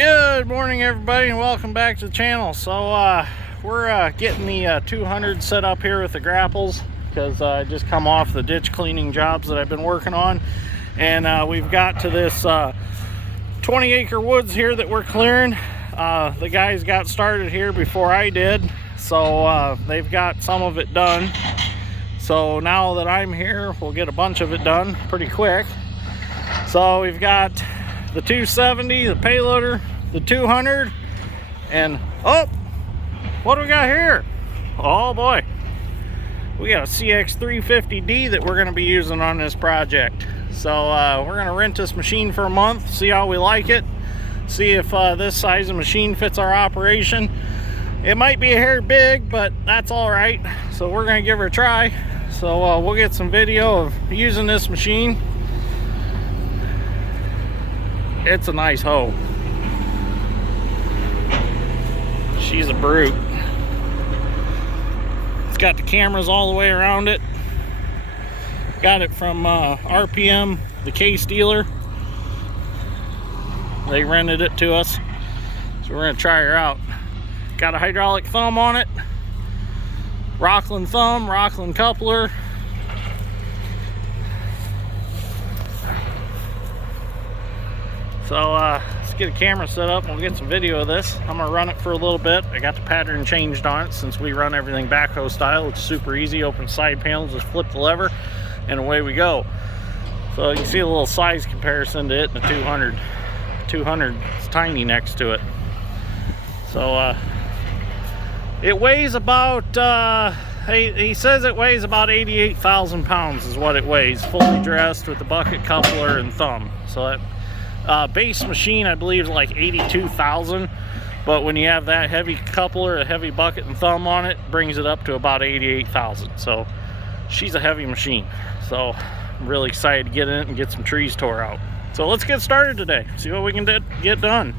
Good morning, everybody, and welcome back to the channel. So we're getting the 200 set up here with the grapples because I just come off the ditch cleaning jobs that I've been working on, and we've got to this 20-acre woods here that we're clearing. The guys got started here before I did, so they've got some of it done. So now that I'm here, we'll get a bunch of it done pretty quick. So we've got the 270, the payloader, the 200, and oh, what do we got here? Oh boy, we got a CX350D that we're going to be using on this project. So we're going to rent this machine for a month, see how we like it, see if this size of machine fits our operation. It might be a hair big, but that's all right. So we're going to give her a try. So we'll get some video of using this machine. It's a nice hoe. She's a brute. It's got the cameras all the way around it. Got it from RPM, the case dealer. They rented it to us, so we're gonna try her out. Got a hydraulic thumb on it, Rockland thumb, Rockland coupler. So let's get a camera set up and we'll get some video of this. I'm gonna run it for a little bit. I got the pattern changed on it since we run everything backhoe style. It's super easy. Open side panels, just flip the lever and away we go. So you can see a little size comparison to it and the 200. 200 is tiny next to it. So it weighs about he says it weighs about 88,000 pounds is what it weighs, fully dressed with the bucket, coupler, and thumb. So that base machine I believe is like 82,000, but when you have that heavy coupler, a heavy bucket and thumb on it, brings it up to about 88,000. So she's a heavy machine. So I'm really excited to get in it and get some trees tore out. So let's get started today, see what we can get done.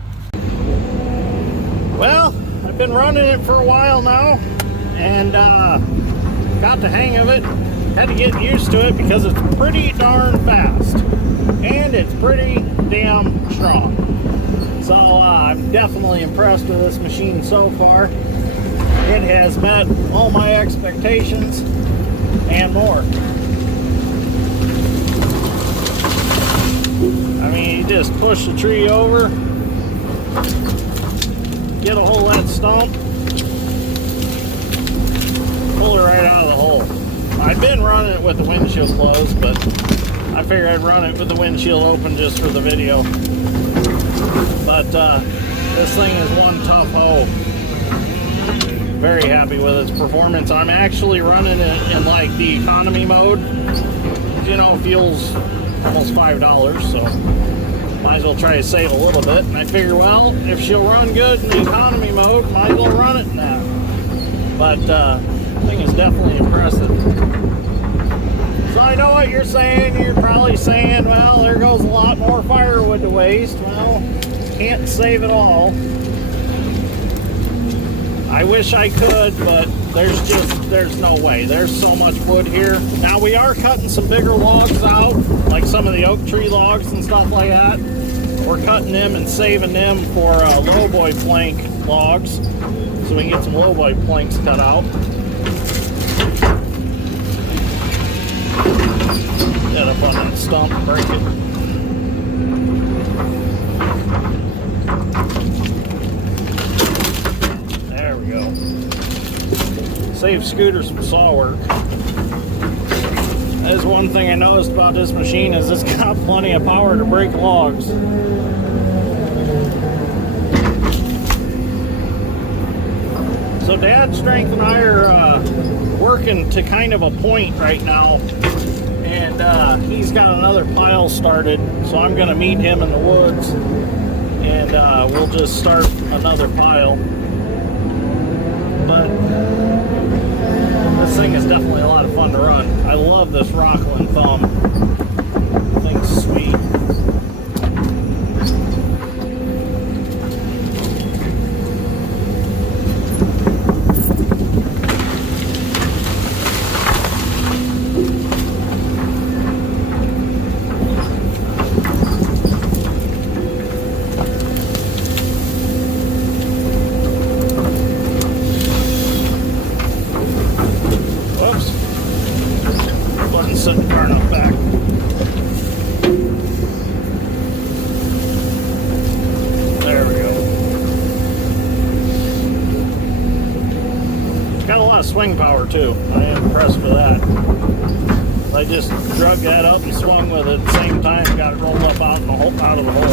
Well, I've been running it for a while now and got the hang of it. Had to get used to it because it's pretty darn fast and it's pretty damn strong. So I'm definitely impressed with this machine so far. It has met all my expectations and more. I mean, you just push the tree over, get a hold of that stump, pull it right out of the hole. I've been running it with the windshield closed, but I figured I'd run it with the windshield open just for the video. But this thing is one tough hoe. Very happy with its performance. I'm actually running it in like the economy mode. You know, fuel's almost $5, so might as well try to save a little bit. And I figure, well, if she'll run good in the economy mode, might as well run it in that. But the thing is definitely impressive. So I know what you're saying. You're probably saying, well, there goes a lot more firewood to waste. Well, can't save it all. I wish I could, but there's no way. There's so much wood here. Now we are cutting some bigger logs out, like some of the oak tree logs and stuff like that. We're cutting them and saving them for lowboy plank logs, so we can get some lowboy planks cut out. Get up on that stump and break it. There we go. Save Scooter some saw work. That is one thing I noticed about this machine, is it's got plenty of power to break logs. So Dad's strength and I are working to kind of a point right now. And he's got another pile started, so I'm going to meet him in the woods and we'll just start another pile. But this thing is definitely a lot of fun to run. I love this Rockland thumb. The thing's sweet. swing power too. I am impressed with that. I just drug that up and swung with it at the same time, got it rolled up out of the hole.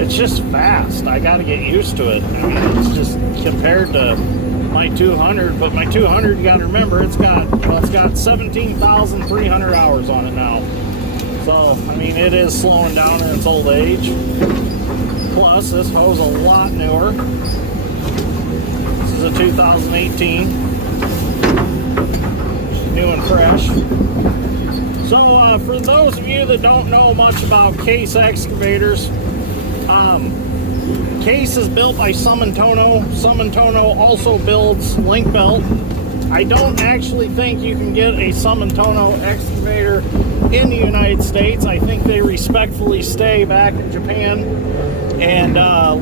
It's just fast. I got to get used to it. I mean, it's just compared to my 200, but my 200, you got to remember, it's got 17,300 hours on it now. So, I mean, it is slowing down in its old age. Plus, this hoe's a lot newer. This is a 2018. New and fresh. So, for those of you that don't know much about Case excavators, Case is built by Sumitomo. Sumitomo also builds link belt. I don't actually think you can get a Sumitomo excavator in the United States. I think they respectfully stay back in Japan and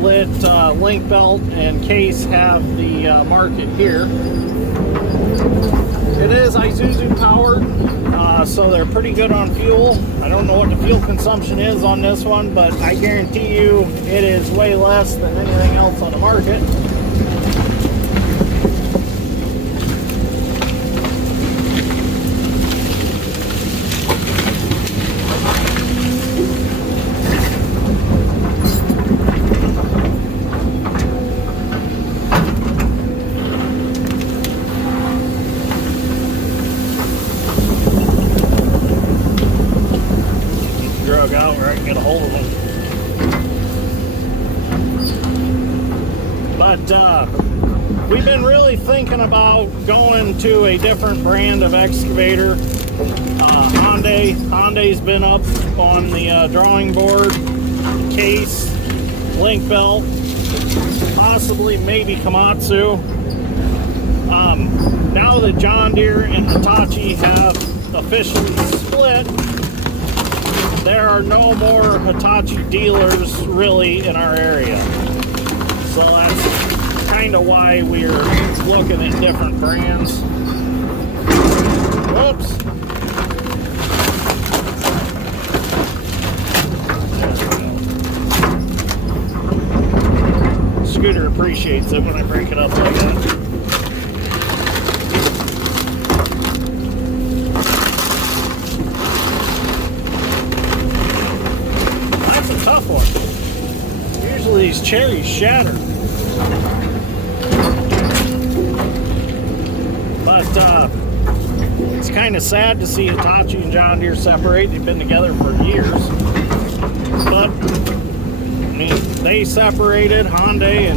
let link belt and Case have the market here. It is Isuzu powered, so they're pretty good on fuel. I don't know what the fuel consumption is on this one, but I guarantee you it is way less than anything else on the market. Drug out where I can get a hold of them. But we've been really thinking about going to a different brand of excavator. Hyundai's been up on the drawing board. Case, link belt, possibly maybe Komatsu. Now that John Deere and Hitachi have officially split, there are no more Hitachi dealers really in our area. So that's kind of why we're looking at different brands. Whoops. Scooter appreciates it when I break it up like that. Tough one. Usually these cherries shatter. But it's kind of sad to see Hitachi and John Deere separate. They've been together for years. But I mean, they separated. Hyundai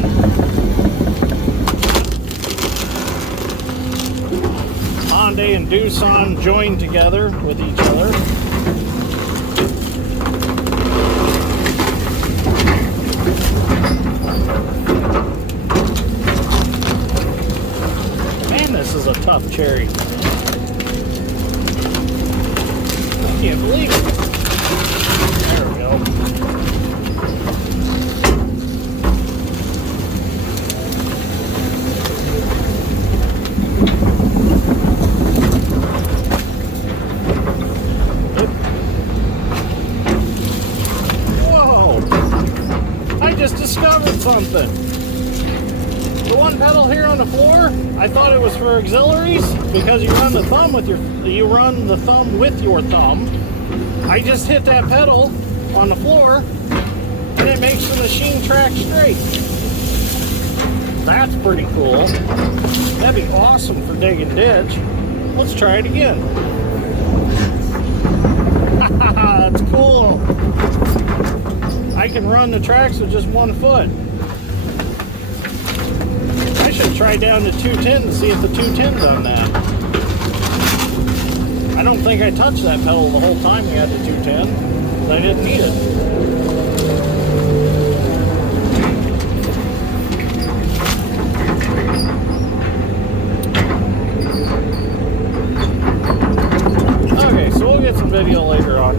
and Doosan joined together with each other. This is a tough cherry. I can't believe it. There we go. Whoa! I just discovered something. The one pedal here on the floor, I thought it was for auxiliaries because you run the thumb with your thumb. I just hit that pedal on the floor and it makes the machine track straight. That's pretty cool. That'd be awesome for digging ditch. Let's try it again. That's cool. I can run the tracks with just one foot. I should try down to 210 to see if the 210 done that. I don't think I touched that pedal the whole time we had the 210. I didn't need it. Okay, so we'll get some video later on.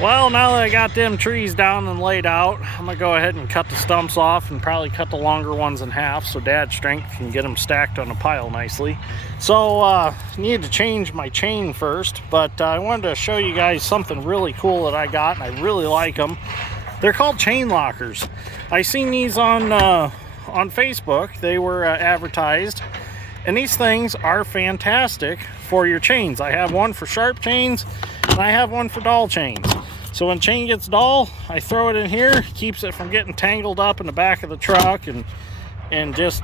Well, now that I got them trees down and laid out, I'm gonna go ahead and cut the stumps off and probably cut the longer ones in half so Dad's strength can get them stacked on a pile nicely. So need to change my chain first, but I wanted to show you guys something really cool that I got, and I really like them. They're called chain lockers. I seen these on Facebook. They were advertised, and these things are fantastic for your chains. I have one for sharp chains, and I have one for dull chains. So when chain gets dull, I throw it in here, keeps it from getting tangled up in the back of the truck, and just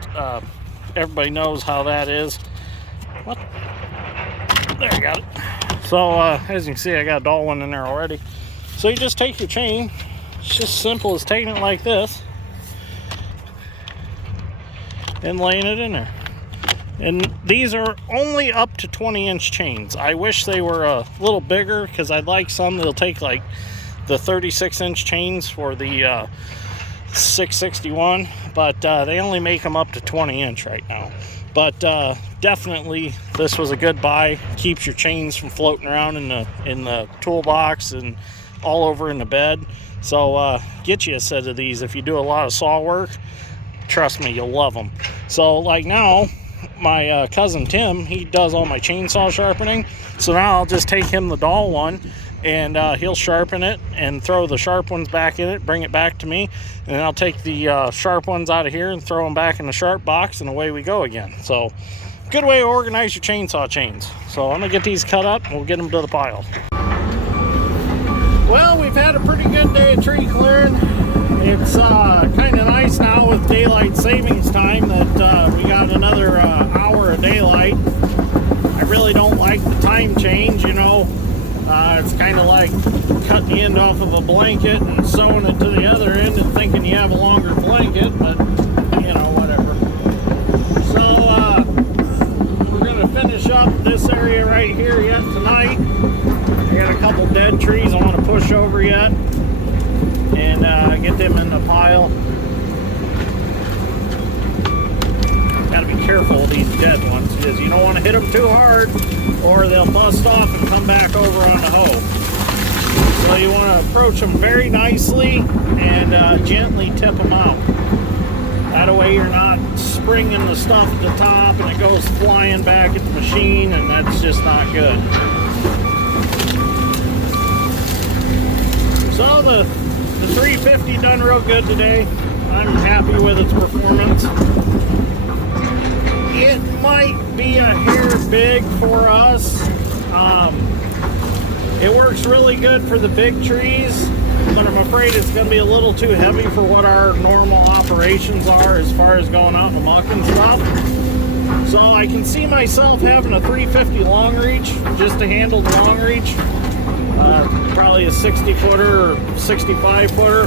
everybody knows how that is. What? There, I got it. So as you can see, I got a dull one in there already. So you just take your chain. It's just simple as taking it like this and laying it in there. And these are only up to 20-inch chains. I wish they were a little bigger, because I'd like some that'll take like the 36-inch chains for the 661, but they only make them up to 20-inch right now. But definitely this was a good buy. Keeps your chains from floating around in the toolbox and all over in the bed. So get you a set of these if you do a lot of saw work. Trust me, you'll love them. So like now, my cousin Tim, he does all my chainsaw sharpening. So now I'll just take him the dull one, and he'll sharpen it and throw the sharp ones back in it, bring it back to me, and I'll take the sharp ones out of here and throw them back in the sharp box, and away we go again. So good way to organize your chainsaw chains. So I'm gonna get these cut up and we'll get them to the pile. Well, we've had a pretty good day of tree clearing. It's kind of nice now with daylight savings time that we got another hour of daylight. I really don't like the time change, you know. It's kind of like cutting the end off of a blanket and sewing it to the other end and thinking you have a longer blanket, but, you know, whatever. So, we're going to finish up this area right here yet tonight. I got a couple dead trees I want to push over yet, and get them in the pile. Got to be careful with these dead ones, because you don't want to hit them too hard or they'll bust off and come back over on the hoe. So you want to approach them very nicely and gently tip them out. That way you're not springing the stuff at the top and it goes flying back at the machine, and that's just not good. So the 350 done real good today. I'm happy with its performance. It might be a hair big for us. It works really good for the big trees, but I'm afraid it's going to be a little too heavy for what our normal operations are as far as going out in the muck and stuff. So I can see myself having a 350 long reach just to handle the long reach. Probably a 60 footer or 65 footer.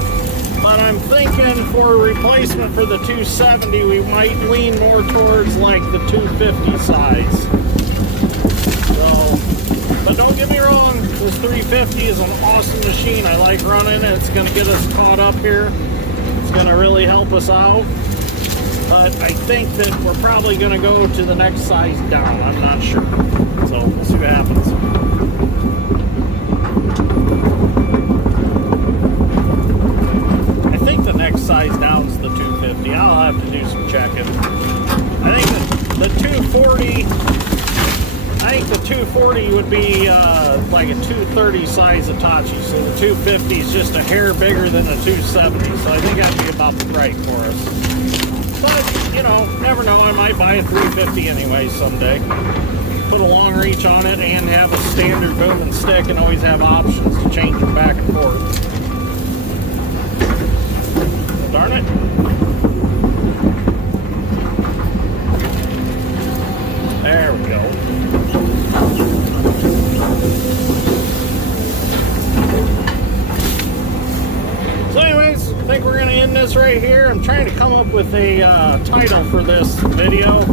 But I'm thinking for a replacement for the 270, we might lean more towards like the 250 size. So, but don't get me wrong, this 350 is an awesome machine. I like running it. It's going to get us caught up here. It's going to really help us out. But I think that we're probably going to go to the next size down. I'm not sure. So we'll see what happens. The next size down is the 250. I'll have to do some checking. I think the 240. I think the 240 would be like a 230 size Hitachi. So the 250 is just a hair bigger than a 270. So I think that'd be about right for us. But you know, never know. I might buy a 350 anyway someday. Put a long reach on it and have a standard boom and stick, and always have options to change them back and forth. Darn it. There we go. So anyways, I think we're going to end this right here. I'm trying to come up with a title for this video.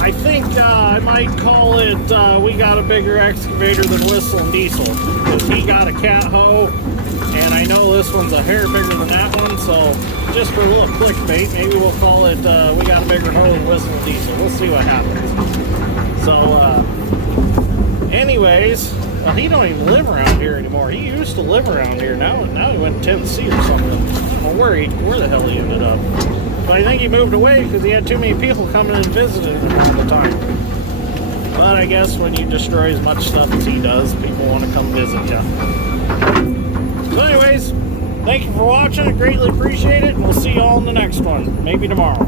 I think I might call it We Got a Bigger Excavator Than Whistle and Diesel, because he got a cat hoe. And I know this one's a hair bigger than that one, so just for a little clickbait, maybe we'll call it We Got a Bigger Hoe Than Whistle and Diesel. We'll see what happens. So, anyways, Well, he don't even live around here anymore. He used to live around here. Now he went to Tennessee or something. I don't know where the hell he ended up. But I think he moved away because he had too many people coming and visiting him all the time. But I guess when you destroy as much stuff as he does, people want to come visit you. So anyways, thank you for watching. I greatly appreciate it. And we'll see you all in the next one. Maybe tomorrow.